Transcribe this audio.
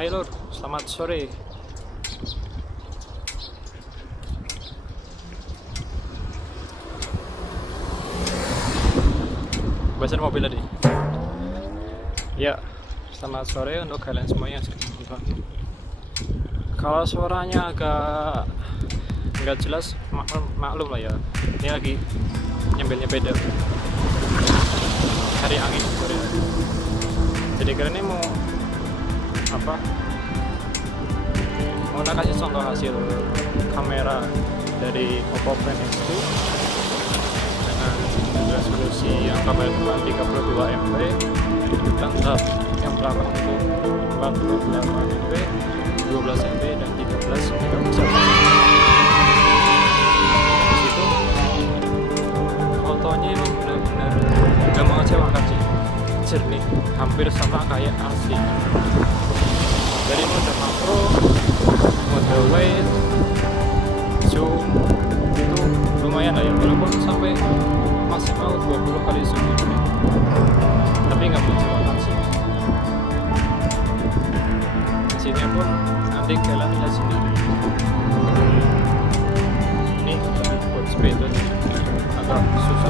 Hai Lur, selamat sore. Bahasan mobil tadi. Ya, selamat sore untuk kalian semuanya yang sedang menonton. Kalau suaranya agak nggak jelas, maklum lah ya. Ini lagi nyempil-nyempil hari angin sore. Jadi kalian ini mau apa? Mau kasih contoh hasil kamera dari oppo itu dengan resolusi yang kamera cuma 32 MP dan tab yang belakang itu 48 MP, 12 MP dan 13 megapiksel. Di situ fotonya emang benar-benar gak mengecewakan sih, jernih, hampir sama kayak asli. Dari mode makro, mode wide, zoom itu lumayan lah ya, walaupun sampai maksimal 20 kali zoom gitu, tapi nggak mengecewakan sih. Hasilnya pun nanti kalian lihat sendiri. Ini lebih buat sepeda agak susah